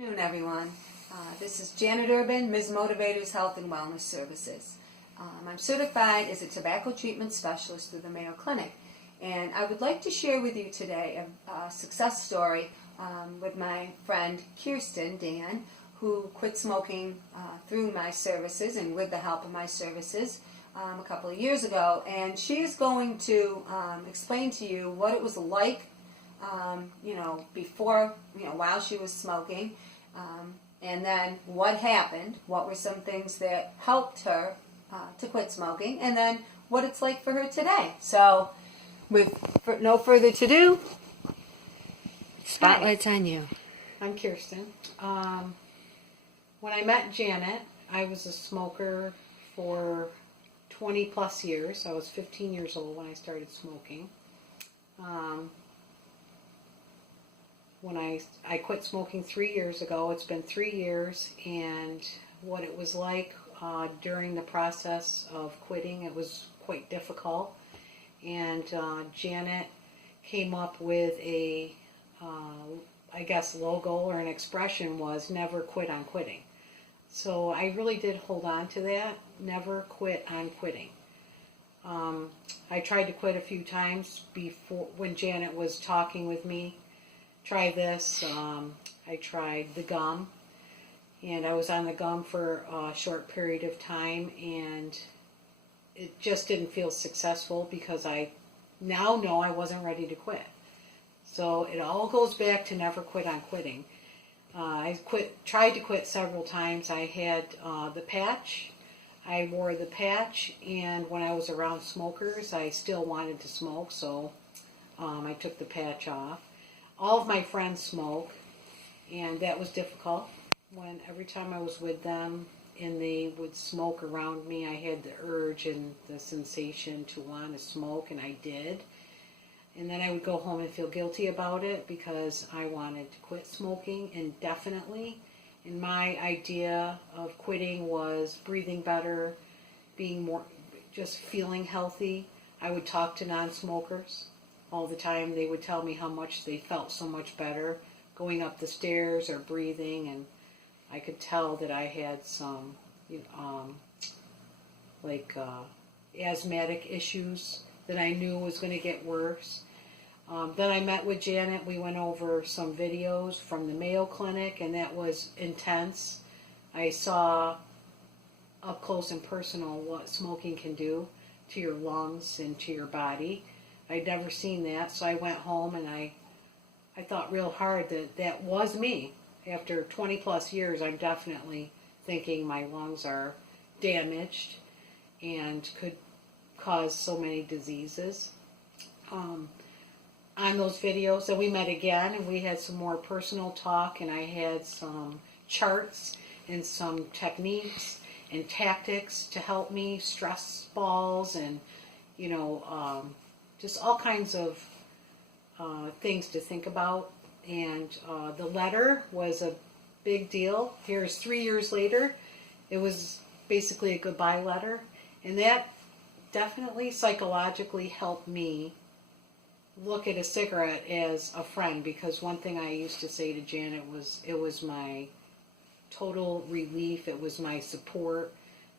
Good afternoon, everyone. This is Janet Urban, Ms. Motivators Health and Wellness Services. I'm certified as a tobacco treatment specialist through the Mayo Clinic, and I would like to share with you today a success story with my friend Kirsten Dann, who quit smoking through my services and with the help of my services a couple of years ago. And she is going to explain to you what it was like before, while she was smoking, and then what happened, what were some things that helped her to quit smoking, and then what it's like for her today. So, with no further ado, spotlight's on you. I'm Kirsten. When I met Janet, I was a smoker for 20 plus years. I was 15 years old when I started smoking. When I quit smoking 3 years ago, it's been 3 years, and what it was like during the process of quitting, it was quite difficult. And Janet came up with a, logo or an expression was never quit on quitting. So I really did hold on to that, never quit on quitting. I tried to quit a few times before when Janet was talking with me. Try this. I tried the gum, and I was on the gum for a short period of time, and it just didn't feel successful because I now know I wasn't ready to quit. So it all goes back to never quit on quitting. Tried to quit several times. I had the patch. I wore the patch, and when I was around smokers, I still wanted to smoke, so I took the patch off. All of my friends smoke, and that was difficult. When every time I was with them and they would smoke around me, I had the urge and the sensation to want to smoke, and I did. And then I would go home and feel guilty about it because I wanted to quit smoking indefinitely. And my idea of quitting was breathing better, being more, just feeling healthy. I would talk to non-smokers all the time. They would tell me how much they felt so much better going up the stairs or breathing, and I could tell that I had some asthmatic issues that I knew was going to get worse. Then I met with Janet. We went over some videos from the Mayo Clinic, and that was intense. I saw up close and personal what smoking can do to your lungs and to your body. I'd never seen that, so I went home and I thought real hard that was me. After 20 plus years, I'm definitely thinking my lungs are damaged and could cause so many diseases. On those videos, so we met again and we had some more personal talk, and I had some charts and some techniques and tactics to help me, stress balls and just all kinds of things to think about. And the letter was a big deal. Here's 3 years later. It was basically a goodbye letter. And that definitely psychologically helped me look at a cigarette as a friend, because one thing I used to say to Janet was it was my total relief. It was my support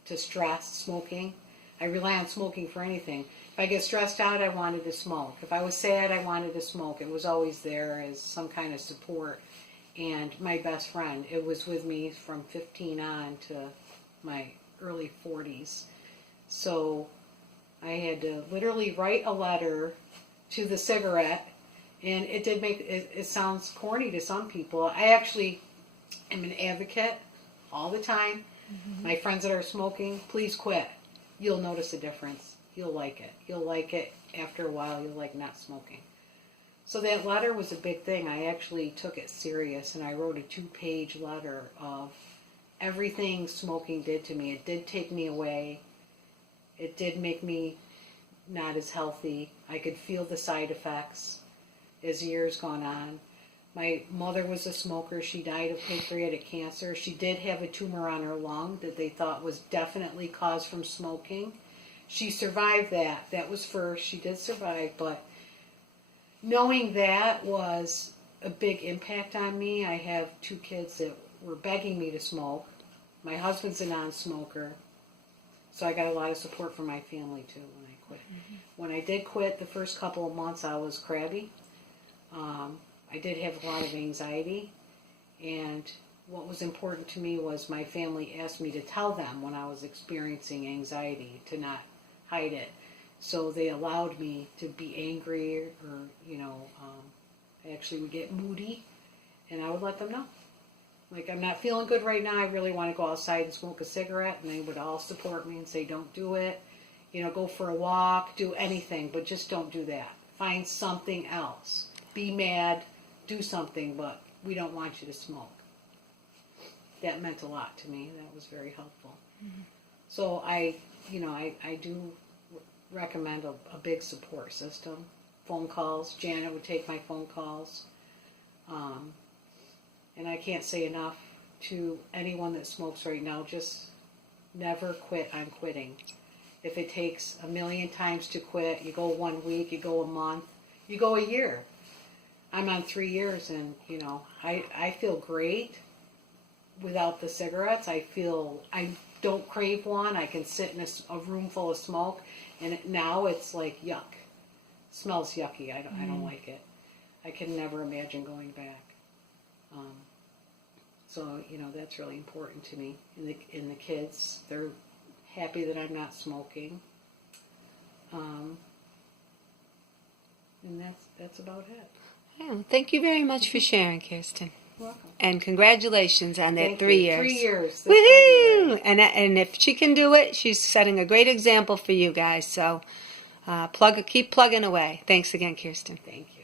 to stress smoking. I rely on smoking for anything. If I get stressed out, I wanted to smoke. If I was sad, I wanted to smoke. It was always there as some kind of support. And my best friend, it was with me from 15 on to my early 40s. So I had to literally write a letter to the cigarette, and it did make, it sounds corny to some people. I actually am an advocate all the time. Mm-hmm. My friends that are smoking, please quit. You'll notice a difference. You'll like it. You'll like it after a while. You'll like not smoking. So that letter was a big thing. I actually took it serious, and I wrote a 2-page letter of everything smoking did to me. It did take me away. It did make me not as healthy. I could feel the side effects as years gone on. My mother was a smoker. She died of pancreatic cancer. She did have a tumor on her lung that they thought was definitely caused from smoking. She survived that. That was first. She did survive, but knowing that was a big impact on me. I have 2 kids that were begging me to smoke. My husband's a non-smoker, so I got a lot of support from my family too when I quit. Mm-hmm. When I did quit, the first couple of months I was crabby. I did have a lot of anxiety, and what was important to me was my family asked me to tell them when I was experiencing anxiety, to not hide it. So they allowed me to be angry, or I actually would get moody, and I would let them know. Like, I'm not feeling good right now, I really want to go outside and smoke a cigarette, and they would all support me and say, don't do it. Go for a walk, do anything, but just don't do that. Find something else. Be mad, do something, but we don't want you to smoke. That meant a lot to me. That was very helpful. Mm-hmm. So I do recommend a big support system. Phone calls. Janet would take my phone calls. And I can't say enough to anyone that smokes right now, just never quit on quitting. If it takes 1,000,000 times to quit, you go 1 week, you go a month, you go a year. I'm on 3 years, and I feel great without the cigarettes. I don't crave one. I can sit in a room full of smoke, and now it's like yuck. It smells yucky. I don't like it. I can never imagine going back. So that's really important to me. And the kids, they're happy that I'm not smoking. And that's about it. Well, thank you very much for sharing, Kirsten. You're welcome. And congratulations on that Thank 3 you. years. 3 years. Woohoo! And if she can do it, she's setting a great example for you guys. So keep plugging away. Thanks again, Kirsten. Thank you.